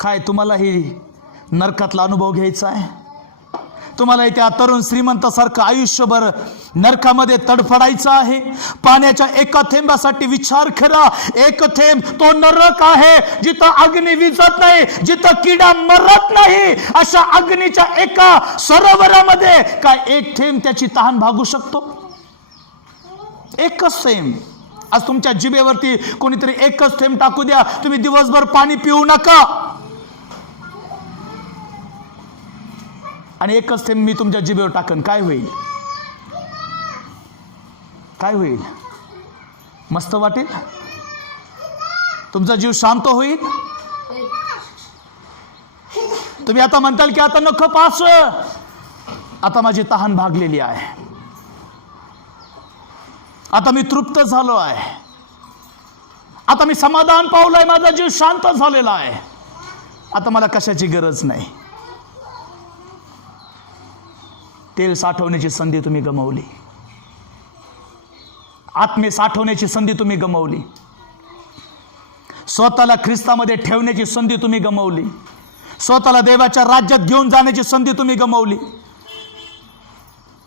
काय तुम्हाला ही नरकातला अनुभव घ्यायचा आहे? तुम्हाला त्या तरुण श्रीमंतासारखं आयुष्यभर नरकामध्ये तडफडायचं आहे? पाण्याच्या एका थेंबासाठी विचार करा. एक थेंब तो नरक आहे, जिथं अग्नी विझत नाही, जिथं किडा मरत नाही. अशा अग्नीच्या एका सरोवरामध्ये काय एक थेंब त्याची तहान भागू शकतो? एकच थेंब. आज तुमच्या जिभेवरती कोणीतरी एकच थेंब टाकू द्या, तुम्ही दिवसभर पाणी पिऊ नका. आणि एकच थेंब मी तुमच्या जिभेवर टाकन, काय होईल? काय होईल? मस्त वाटेल? तुमचा जीव शांत होईल? तुम्ही आता म्हणताल की आता नको पास, आता माझी तहान भागलेली आहे, आता मी तृप्त झालो आहे, आता मी समाधान पावलंय, माझा जीव शांत झालेला आहे, आता मला कशाची गरज नाही. तेल साठवण्याची संधी तुम्ही गमावली. आत्मे साठवण्याची संधी तुम्ही गमावली. स्वतःला ख्रिस्तामध्ये ठेवण्याची संधी तुम्ही गमावली. स्वतःला देवाच्या राज्यात घेऊन जाण्याची संधी तुम्ही गमावली.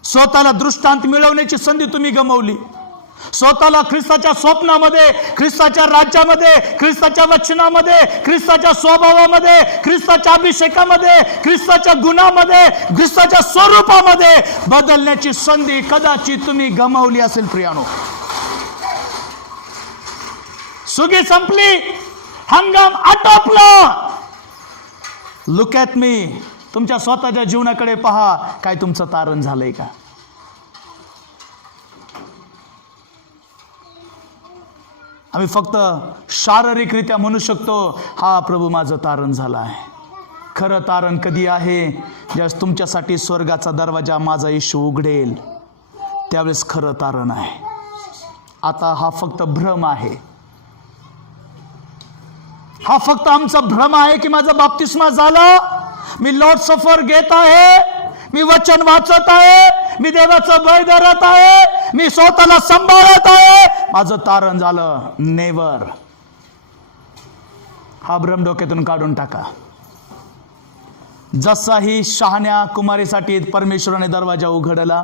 स्वतःला दृष्टांत मिळवण्याची संधी तुम्ही गमावली. स्वतःला ख्रिस्ताच्या स्वप्नामध्ये, ख्रिस्ताच्या राज्यामध्ये, ख्रिस्ताच्या वचनामध्ये, ख्रिस्ताच्या स्वभावामध्ये, ख्रिस्ताच्या अभिषेकामध्ये, ख्रिस्ताच्या गुणामध्ये, ख्रिस्ताच्या स्वरूपामध्ये बदलण्याची संधी कदाचित तुम्ही गमावली असेल. प्रियानो, सुगी संपली, हंगाम आटोपला. Look at me. तुमच्या स्वतःच्या जीवनाकडे पहा, काय तुमचं तारण झालंय का? आम्ही फक्त शारीरिकरित्या म्हणू शकतो, हा प्रभू माझं तारण झालं आहे. खरं तारण कधी आहे? ज्यावेळेस तुमच्यासाठी स्वर्गाचा दरवाजा माझा येशू उघडेल, त्यावेळेस खरं तारण आहे. आता हा फक्त भ्रम आहे. हा फक्त आमचा भ्रम आहे की माझा बाप्तिस्मा झाला, मी लॉर्ड सफर घेत आहे, मी वचन वाचत आहे, मी देवाचं भय धरत आहे, मी स्वतःला सांभाळत आहे, माझं तारण झालं. नेवर. हा भ्रम डोक्यातून काढून टाका. जसाही शहाण्या कुमारीसाठी परमेश्वराने दरवाजा उघडला,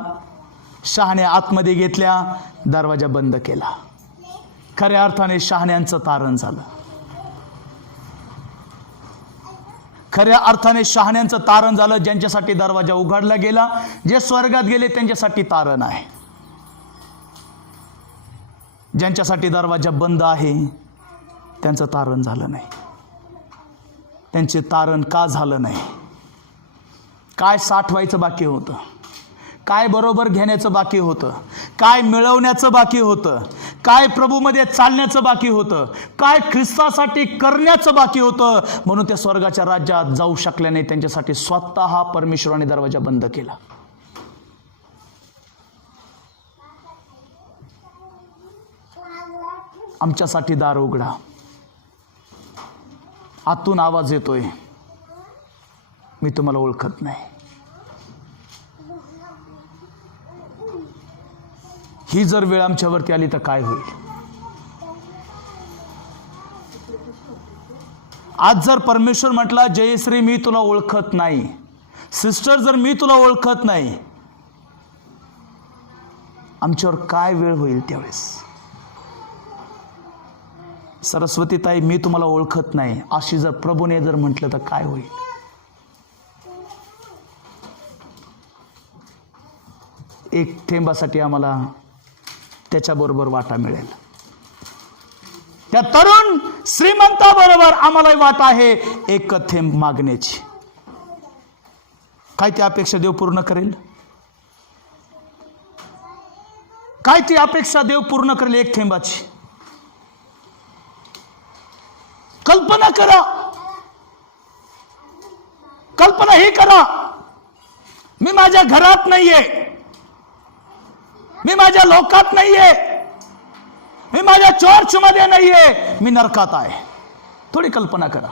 शहाण्या आतमध्ये घेतल्या, दरवाजा बंद केला. खऱ्या अर्थाने शहाण्यांचं तारण झालं. खऱ्या अर्थाने शहाण्यांचं तारण झालं. ज्यांच्यासाठी दरवाजा उघडला गेला, जे स्वर्गात गेले, त्यांच्यासाठी तारण आहे. ज्यांच्यासाठी दरवाजा बंद आहे, त्यांचं तारण झालं नाही. त्यांचे तारण का झालं नाही? काय साठवायचं बाकी होतं? काय बरोबर घेण्याचं बाकी होतं? काय मिळवण्याचं बाकी होतं? काय प्रभूमध्ये चालण्याचं बाकी होतं? काय ख्रिस्तासाठी करण्याचं बाकी होतं? म्हणून त्या स्वर्गाच्या राज्यात जाऊ शकल्या नाही. त्यांच्यासाठी स्वतः परमेश्वराने दरवाजा बंद केला. आमच्यासाठी दार उघडा. आतून आवाज येतोय, मी तुम्हाला ओळखत नाही. ही जर वेळ आमच्यावरती आली तर काय होईल? आज जर परमेश्वर म्हटला, जयश्री मी तुला ओळखत नाही, सिस्टर जर मी तुला ओळखत नाही, आमच्यावर काय वेळ होईल त्यावेळेस? सरस्वती ताई मी तुम्हाला ओळखत नाही, अशी जर प्रभूने जर म्हटलं तर काय होईल? एक थेंबासाठी आम्हाला त्याच्याबरोबर वाटा मिळेल. त्या तरुण श्रीमंताबरोबर आम्हालाही वाट आहे एक थेंब मागण्याची. काय ती अपेक्षा देव पूर्ण करेल? काय ती अपेक्षा देव पूर्ण करेल? एक थेंबाची कल्पना करा. कल्पना ही करा, मी माझ्या घरात नाहीये, मी माझ्या लोकात नाहीये, मी माझ्या चर्च मध्ये नाहीये, मी नरकात आहे. थोडी कल्पना करा.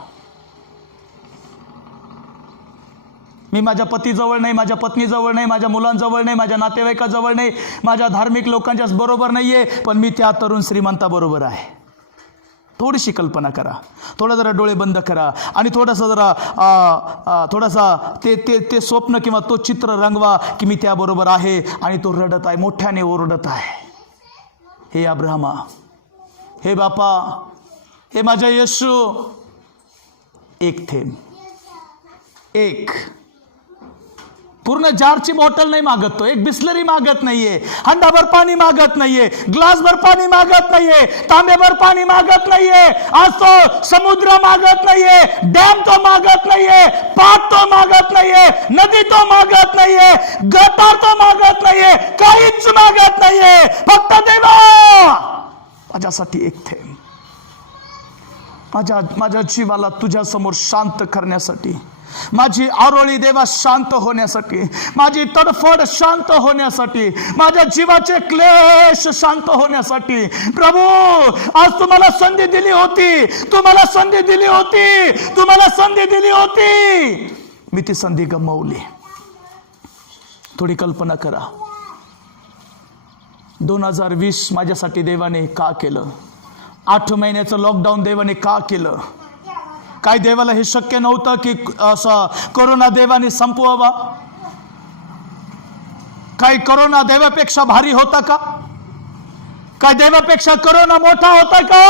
मी माझ्या पतीजवळ नाही, माझ्या पत्नीजवळ नाही, माझ्या मुलांजवळ नाही, माझ्या नातेवाईकाजवळ नाही, माझ्या धार्मिक लोकांच्या बरोबर नाहीये, पण मी त्या तरुण श्रीमंताबरोबर आहे. थोडीशी कल्पना करा, थोडा जरा डोळे बंद करा आणि थोडासा जरा थोडासा ते ते ते स्वप्न किंवा तो चित्र रंगवा की मी त्याबरोबर आहे आणि तो रडत आहे, मोठ्याने ओरडत आहे. हे अब्राहमा, हे बापा, हे माझ्या येशू, एक थेंब, एक पूर्ण जारची बॉटल नाही मागत तो, एक बिस्लरी मागत नाहीये, हंडाभर पाणी मागत नाहीये, ग्लासभर पाणी मागत नाहीये, तांब्याभर पाणी मागत नाहीये, आज तो समुद्र मागत नाहीये, डॅम तो मागत नाहीये, पाट तो मागत नाहीये, नदी तो मागत नाहीये, गटार तो मागत नाहीये, काहीच मागत नाहीये. फक्त देवा माझ्यासाठी एक थेंब, माझ्या जीवाला तुझ्या समोर शांत करण्यासाठी, माझी आरोळी देवा शांत होण्यासाठी, माझी तडफड शांत होण्यासाठी, माझ्या जीवाचे क्लेश शांत होण्यासाठी. प्रभू आज तुम्हाला संधी दिली होती, तुम्हाला संधी दिली होती, तुम्हाला संधी दिली होती, मी ती संधी गमावली. थोडी कल्पना करा, 2020 माझ्यासाठी देवाने का केलं? 8 महिन्याचं लॉकडाऊन देवाने का केलं? काय देवाला हे शक्य नव्हतं की असं कोरोना देवाने संपवावा? काय कोरोना देवापेक्षा भारी होता का? काय देवापेक्षा कोरोना मोठा होता का?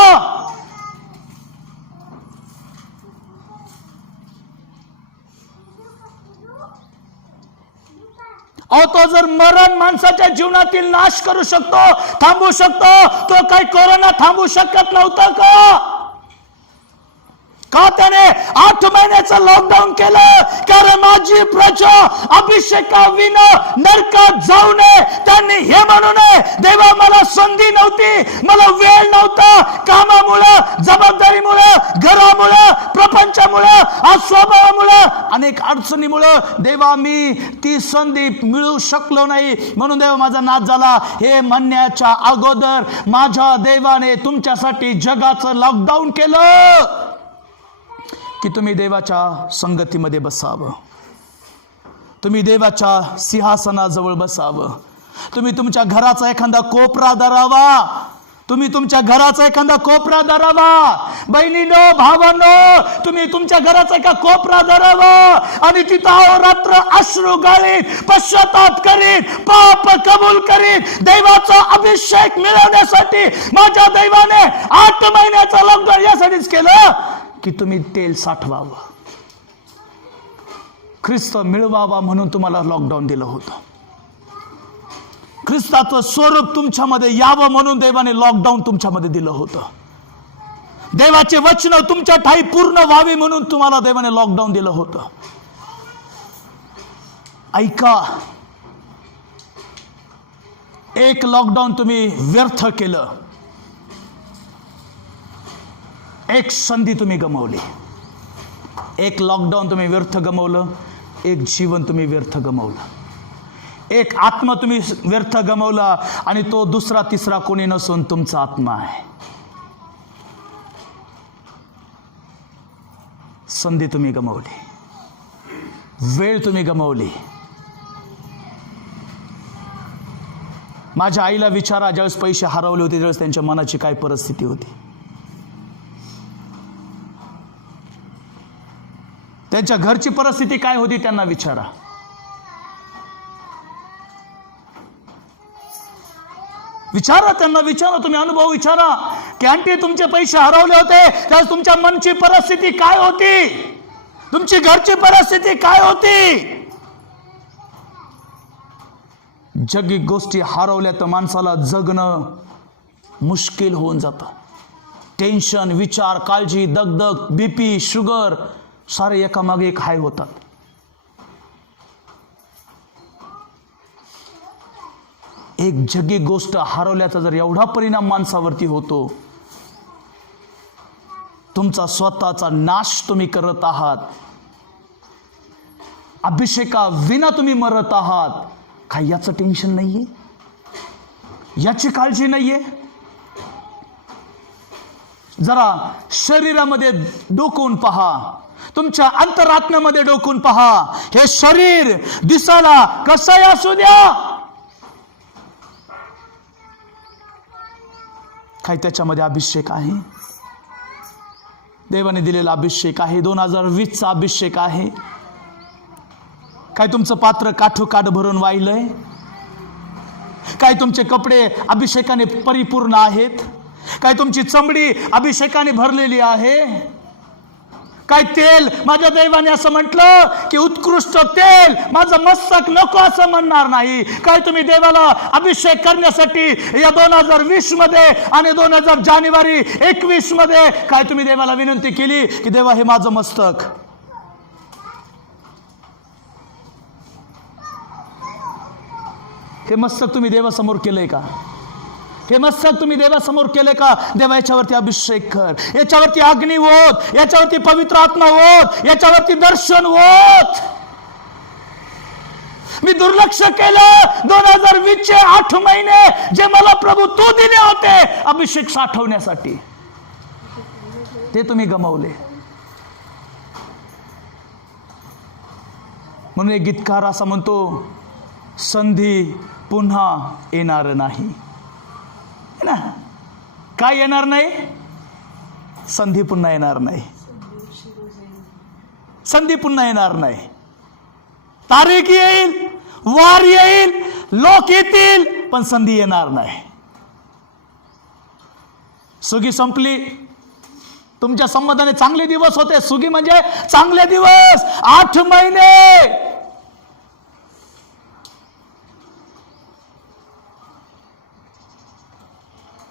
अहो, तो जर मरण माणसाच्या जीवनातील नाश करू शकतो, थांबवू शकतो, तो काय कोरोना थांबवू शकत नव्हता का? का त्याने 8 महिन्याचं लॉकडाऊन केलं? कारण माझी प्रजा अभिषेकाविना नरकात जाऊ नये. त्यांनी हे म्हणू नये, देवा मला संधी नव्हती, मला वेळ नव्हता, कामामुळं, जबाबदारीमुळं, घरामुळं, प्रपंचामुळं, स्वभावामुळं, अनेक अडचणीमुळं देवा मी ती संधी मिळू शकलो नाही, म्हणून देवा माझा नाश झाला. हे म्हणण्याच्या अगोदर माझ्या देवाने तुमच्यासाठी जगाचं लॉकडाऊन केलं की तुम्ही देवाच्या संगतीमध्ये बसावं, तुम्ही देवाच्या सिंहासनाजवळ बसावं, तुम्ही तुमच्या घराचा एखादा कोपरा धरावा, तुम्ही तुमच्या घराचा एखादा कोपरा धरावा. बहिणीनो, भावांनो, तुम्ही तुमच्या घराचा एका कोपरा धरावा आणि तिथं अहोरात्र अश्रू गाळीत, पश्चाताप करीत, पाप कबूल करीत, देवाचा अभिषेक मिळवण्यासाठी माझ्या देवाने 8 महिन्याचा लॉकडाऊन यासाठीच केलं की तुम्ही तेल साठवावं, ख्रिस्त मिळवावा, म्हणून तुम्हाला लॉकडाऊन दिलं होतं. ख्रिस्ताचं स्वरूप तुमच्यामध्ये यावं म्हणून देवाने लॉकडाऊन तुमच्यामध्ये दिलं होतं. देवाचे वचन तुमच्या ठाई पूर्ण व्हावी म्हणून तुम्हाला देवाने लॉकडाऊन दिलं होतं. ऐका, एक लॉकडाऊन तुम्ही व्यर्थ केलं, एक संधी तुम्ही गमावली. एक लॉकडाऊन तुम्ही व्यर्थ गमावलं, एक जीवन तुम्ही व्यर्थ गमावलं, एक आत्मा तुम्ही व्यर्थ गमावला आणि तो दुसरा तिसरा कोणी नसून तुमचा आत्मा आहे. संधी तुम्ही गमावली, वेळ तुम्ही गमावली. माझ्या आईला विचारा, ज्यावेळेस पैसे हरवले होते त्यावेळेस त्यांच्या मनाची काय परिस्थिती होती, त्यांच्या घरची परिस्थिती काय होती, त्यांना विचारा. विचारा त्यांना, विचारा, तुम्ही अनुभव विचारा की आंटी तुमचे पैसे हरवले होते त्यावेळेस तुमच्या मनची परिस्थिती काय होती, तुमची घरची परिस्थिती काय होती. जगी गोष्टी हरवल्या तर माणसाला जगणं मुश्किल होऊन जातं. टेन्शन, विचार, काळजी, दगदग, बीपी, शुगर सारे एकामागे एक हाय होतात. एक जगी गोष्ट हरवल्याचा जर एवढा परिणाम माणसावरती होतो, तुमचा स्वतःचा नाश तुम्ही करत आहात, अभिषेका विना तुम्ही मरत आहात. काय याचं टेन्शन नाहीये, याची काळजी नाहीये. जरा शरीरामध्ये डोकून पहा, तुमच्या अंतरात्म्यामध्ये डोकून पहा. हे शरीर दिसायला कसंही असू द्या, काय त्याच्यामध्ये अभिषेक आहे? देवाने दिलेला अभिषेक आहे, 2020चा अभिषेक आहे. काय तुमचं पात्र काठोकाठ भरून वाहिलंय? काय तुमचे कपडे अभिषेकाने परिपूर्ण आहेत? काय तुमची चमडी अभिषेकाने भरलेली आहे? काय तेल, माझ्या दैवाने असं म्हटलं की उत्कृष्ट तेल माझं मस्तक नको असं म्हणणार नाही. काय तुम्ही देवाला अभिषेक करण्यासाठी या 2020 मध्ये आणि 2000 जानेवारी 21 मध्ये काय तुम्ही देवाला विनंती केली की देवा हे माझं मस्तक? हे मस्तक तुम्ही देवासमोर केलंय का? हे मस्तक तुम्ही देवासमोर केले का? देवा याच्यावरती अभिषेक कर, याच्यावरती अग्नी होत, याच्यावरती पवित्र आत्मा होत, याच्यावरती दर्शन होत. मी दुर्लक्ष केलं 2020 चे 8 महिने जे मला प्रभू तू दिले होते अभिषेक साठवण्यासाठी, ते तुम्ही गमावले. म्हणून एक गीतकार असा म्हणतो, संधी पुन्हा येणार नाही. ना, काय येणार नाही? संधी पुन्हा येणार नाही. संधी पुन्हा येणार नाही. तारीख येईल, वार येईल, लोक येतील, पण संधी येणार नाही. सुगी संपली. तुमच्या संबंधाने चांगले दिवस होते. सुगी म्हणजे चांगले दिवस. 8 महिने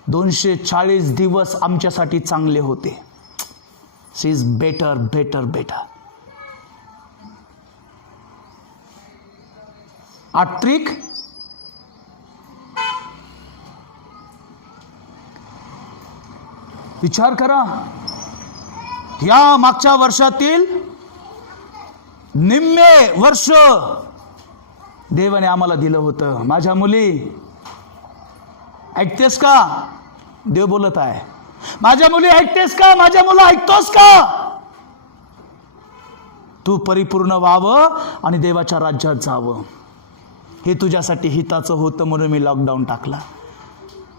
240 दिवस आमच्यासाठी चांगले होते. शी इज बेटर बेटर बेटर. 8 तारीख विचार करा, या मागच्या वर्षातील निम्मे वर्ष देवाने आम्हाला दिलं होतं. माझ्या मुली ऐकतेस का? देव बोलत आहे. माझ्या मुली ऐकतेस का? माझ्या मुलं ऐकतोस का? तू परिपूर्ण व्हावं आणि देवाच्या राज्यात जावं, हे तुझ्यासाठी हिताचं होतं. म्हणून मी लॉकडाऊन टाकला.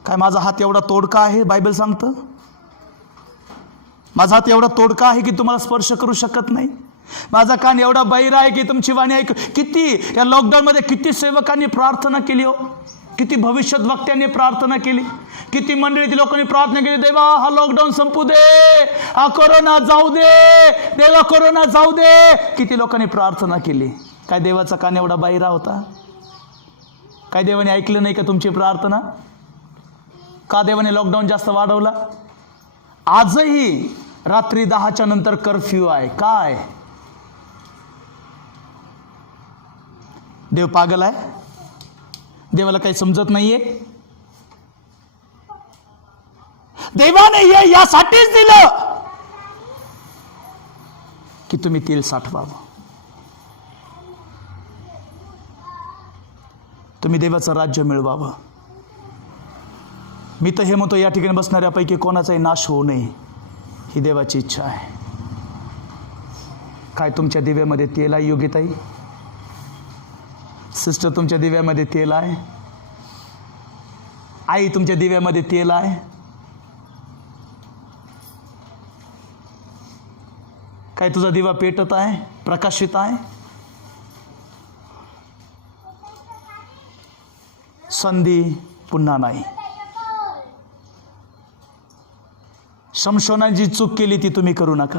काय माझा हात एवढा तोडका आहे? बायबल सांगतं माझा हात एवढा तोडका आहे की तुम्हाला स्पर्श करू शकत नाही. माझा कान एवढा बहिरा आहे की तुमची वाणी ऐक. किती या लॉकडाऊन मध्ये किती सेवकांनी प्रार्थना केली हो, किती भविष्यात वक्त्यांनी प्रार्थना केली, किती मंडळीतील लोकांनी प्रार्थना केली, देवा हा लॉकडाऊन संपू दे, हा कोरोना जाऊ दे, देवा कोरोना जाऊ दे. किती लोकांनी प्रार्थना केली. काय देवाचा कान एवढा बहिरा होता? काय देवाने ऐकलं नाही का तुमची प्रार्थना? का देवाने लॉकडाऊन जास्त वाढवला? आजही रात्री 10च्या नंतर कर्फ्यू आहे. काय देव पागल आहे? देवाला काही समजत नाहीये? देवाने हे यासाठीच दिलं की तुम्ही तेल साठवावं, तुम्ही देवाचं राज्य मिळवावं. मी तर हे म्हणतो, या ठिकाणी बसणाऱ्यापैकी कोणाचाही नाश होऊ नये, ही देवाची इच्छा आहे. काय तुमच्या दिव्यामध्ये तेल आहे योगिताई? सिस्टर तुमच्या दिव्यामध्ये तेल आहे? आई तुमच्या दिव्यामध्ये तेल आहे? काय तुझा दिवा पेटत आहे, प्रकाशित आहे? संधी पुन्हा नाही. शमशोनाने जी चूक केली ती तुम्ही करू नका.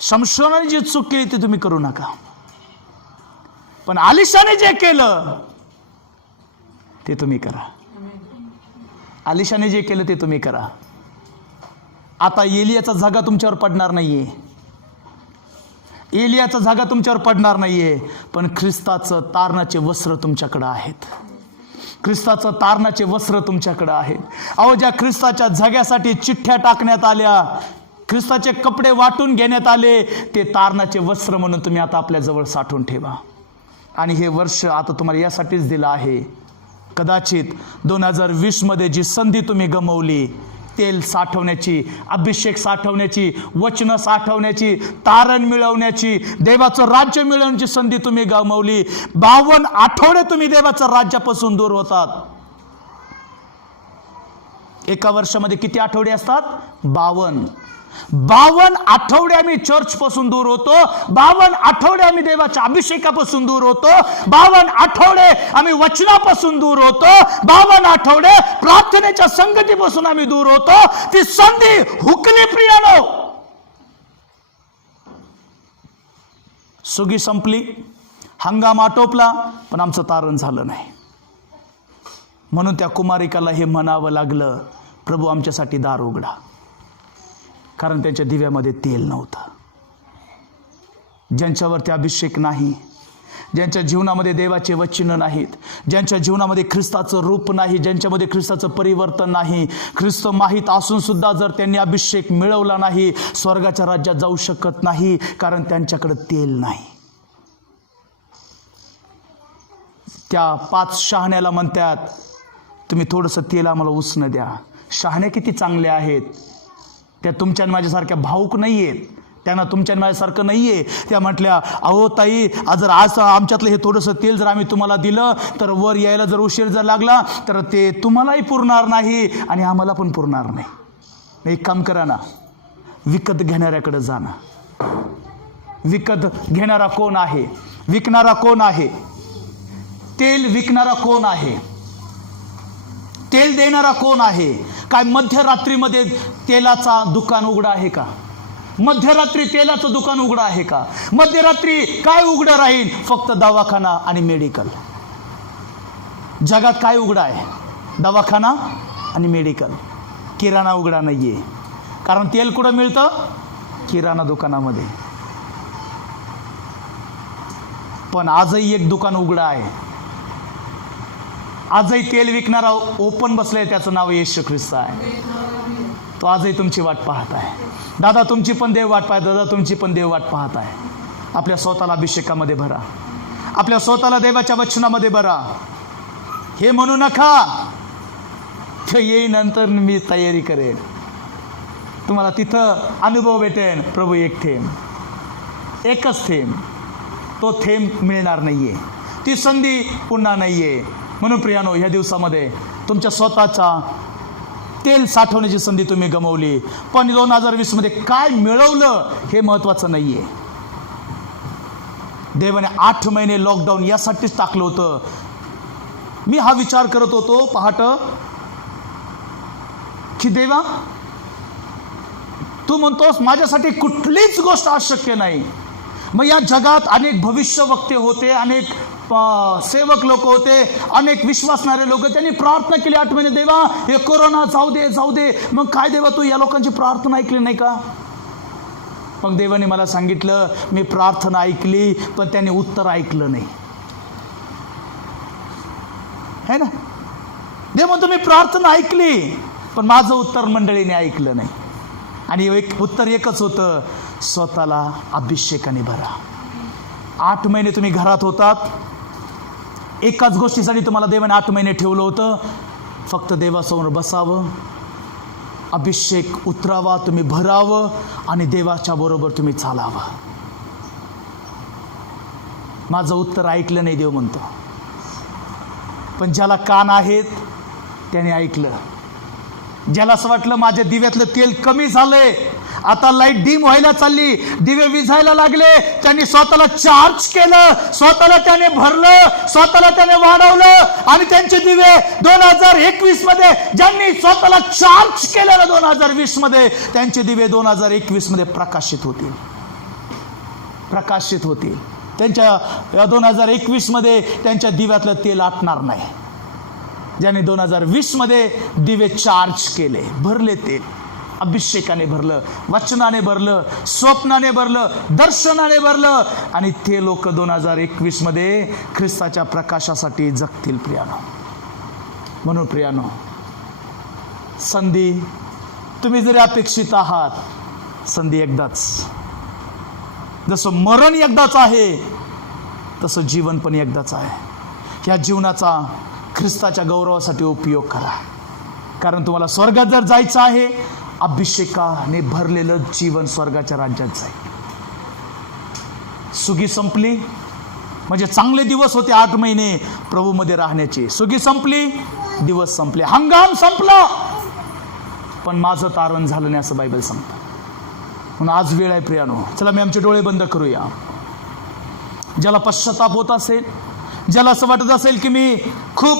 शमशोनाने जी चूक केली ती तुम्ही करू नका. पण आलिशाने जे केलं ते तुम्ही करा. आलिशाने जे केलं ते तुम्ही करा. आता एलियाचा जागा तुमच्यावर पडणार नाहीये. एलियाचा जागा तुमच्यावर पडणार नाहीये. पण ख्रिस्ताचं तारणाचे वस्त्र तुमच्याकडे आहेत. ख्रिस्ताचं तारणाचे वस्त्र तुमच्याकडे आहेत. अहो, ज्या ख्रिस्ताच्या जाग्यासाठी चिठ्ठ्या टाकण्यात आल्या, ख्रिस्ताचे कपडे वाटून घेण्यात आले, ते तारणाचे वस्त्र म्हणून तुम्ही आता आपल्याजवळ साठवून ठेवा. आणि हे वर्ष आता तुम्हाला यासाठीच दिलं आहे. कदाचित 2020 मध्ये जी संधी तुम्ही गमावली, तेल साठवण्याची, अभिषेक साठवण्याची, वचन साठवण्याची, तारण मिळवण्याची, देवाचं राज्य मिळवण्याची संधी तुम्ही गमावली. 52 आठवडे तुम्ही देवाच्या राज्यापासून दूर होतात. एका वर्षामध्ये किती आठवडे असतात? 52 आठवडे आम्ही चर्च पासून दूर होतो, 52 आठवडे आम्ही देवाच्या अभिषेकापासून दूर होतो, 52 आठवडे आम्ही वचनापासून दूर होतो, 52 आठवडे प्रार्थनेच्या संगतीपासून आम्ही दूर होतो. ती संधी हुकली प्रियानो. सुगी संपली, हंगाम आटोपला, पण आमचं तारण झालं नाही. म्हणून त्या कुमारिकाला हे म्हणावं लागलं, प्रभू आमच्यासाठी दार उघडा. कारण त्यांच्या दिव्यामध्ये तेल नव्हतं. ज्यांच्यावरती अभिषेक नाही, ज्यांच्या जीवनामध्ये देवाचे वचन नाहीत, ज्यांच्या जीवनामध्ये ख्रिस्ताचं रूप नाही, ज्यांच्यामध्ये ख्रिस्ताचं परिवर्तन नाही, ख्रिस्त माहीत असून सुद्धा जर त्यांनी अभिषेक मिळवला नाही, स्वर्गाच्या राज्यात जाऊ शकत नाही. कारण त्यांच्याकडे तेल नाही. त्या 5 शहाण्याला म्हणतात, तुम्ही थोडंसं तेल आम्हाला उसणं द्या. शहाण्या किती चांगल्या आहेत. त्या तुमच्या माझ्यासारख्या भाऊक नाही आहेत, त्यांना तुमच्या माझ्यासारखं नाही आहे. त्या म्हटल्या, अहो ताई, जर आज आमच्यातलं हे थोडंसं तेल जर आम्ही तुम्हाला दिलं तर वर यायला जर उशीर जर लागला तर ते तुम्हालाही पुरणार नाही आणि आम्हाला पण पुरणार नाही. एक काम करा ना, विकत घेणाऱ्याकडे जा ना. विकत घेणारा कोण आहे? विकणारा कोण आहे? तेल विकणारा कोण आहे? तेल देणारा कोण आहे? काय मध्यरात्रीमध्ये तेलाचा दुकान उघडं आहे का? मध्यरात्री तेलाचं दुकान उघडं आहे का? मध्यरात्री काय उघडं राहील? फक्त दवाखाना आणि मेडिकल. जगात काय उघडं आहे? दवाखाना आणि मेडिकल. किराणा उघडा नाहीये. कारण तेल कुठं मिळतं? किराणा दुकानामध्ये. पण आजही एक दुकान उघडं आहे. आजही तेल विकणारा ओपन बसलाय, त्याचं नाव येशू ख्रिस्त आहे. तो आजही तुमची वाट पाहत आहे. दादा तुमची पण देव वाट पाहत, दादा तुमची पण देव वाट पाहत आहे. आपल्या स्वतःला अभिषेकामध्ये भरा, आपल्या स्वतःला देवाच्या वचनामध्ये भरा. हे म्हणू नका ते येईनंतर मी तयारी करेन. तुम्हाला तिथं अनुभव भेटेन. प्रभू एक थेंब, एकच थेंब, तो थेंब मिळणार नाहीये, ती संधी पुन्हा नाहीये. म्हणून प्रियानो, ह्या दिवसामध्ये तुमच्या स्वतःचा तेल साठवण्याची संधी तुम्ही गमावली. पण 2020 मध्ये काय मिळवलं हे महत्वाचं नाहीये. देवाने 8 महिने लॉकडाऊन यासाठीच टाकलं होतं. मी हा विचार करत होतो पहाट की देवा, तू म्हणतोस माझ्यासाठी कुठलीच गोष्ट अशक्य नाही. मग या जगात अनेक भविष्यवक्ते होते, अनेक सेवक लोक होते, अनेक विश्वासणारे लोक, त्यांनी प्रार्थना केली 8 महिने, देवा हे कोरोना जाऊ दे जाऊ दे. मग काय देवा, तू या लोकांची प्रार्थना ऐकली नाही का? मग देवाने मला सांगितलं, मी प्रार्थना ऐकली पण त्यांनी उत्तर ऐकलं नाही. है ना? देव म्हणतो मी प्रार्थना ऐकली पण माझं उत्तर मंडळीने ऐकलं नाही. आणि एक उत्तर एकच होतं, स्वतःला अभिषेकाने भरा. 8 महिने तुम्ही घरात होतात, एकाच गोष्टीसाठी तुम्हाला देवाने 8 महिने ठेवलं होतं, फक्त देवासमोर बसावं, अभिषेक उतरावा, तुम्ही भरावं आणि देवाच्या बरोबर तुम्ही चालावं. माझं उत्तर ऐकलं नाही देव म्हणतो. पण ज्याला कान आहेत त्याने ऐकलं. ज्याला असं वाटलं माझ्या दिव्यातलं तेल कमी झालंय, आता लाईट डिम व्हायला चालली, दिवे विझायला लागले, त्यांनी स्वतःला चार्ज केलं, स्वतःला त्याने भरलं, स्वतःला त्याने वाढवलं आणि त्यांचे दिवे 2021 मध्ये ज्यांनी स्वतःला चार्ज केलं ना 2020 मध्ये, त्यांचे दिवे 2021 मध्ये प्रकाशित होतील. प्रकाशित होतील. त्यांच्या 2021 मध्ये त्यांच्या दिव्यातलं तेल आटणार नाही. ज्याने 2020 मध्ये दिवे चार्ज केले, भरले, तेल अभिषेकाने भरलं, वचनाने भरलं, स्वप्नाने भरलं, दर्शनाने भरलं आणि ते लोक 2021 मध्ये ख्रिस्ताच्या प्रकाशासाठी जगतील प्रियानो. म्हणून प्रियानो, संधी तुम्ही जरी अपेक्षित आहात, संधी एकदाच. जसं मरण एकदाच आहे तसं जीवन पण एकदाच आहे. ह्या जीवनाचा ख्रिस्ताच्या गौरवासाठी उपयोग करा. कारण तुम्हाला स्वर्गात जर जायचं आहे, अभिषेकाने भरलेलं जीवन स्वर्गाच्या राज्यात जाईल. सुगी संपली म्हणजे चांगले दिवस होते 8 महिने प्रभूमध्ये राहण्याचे. सुगी संपली, दिवस संपले, हंगाम संपला. पण माझं तारण झालं नाही असं बायबल सांगतं. म्हणून आज वेळ आहे प्रियानो, चला मी आमचे डोळे बंद करूया. ज्याला पश्चाताप होत असेल, ज्याला असं वाटत असेल की मी खूप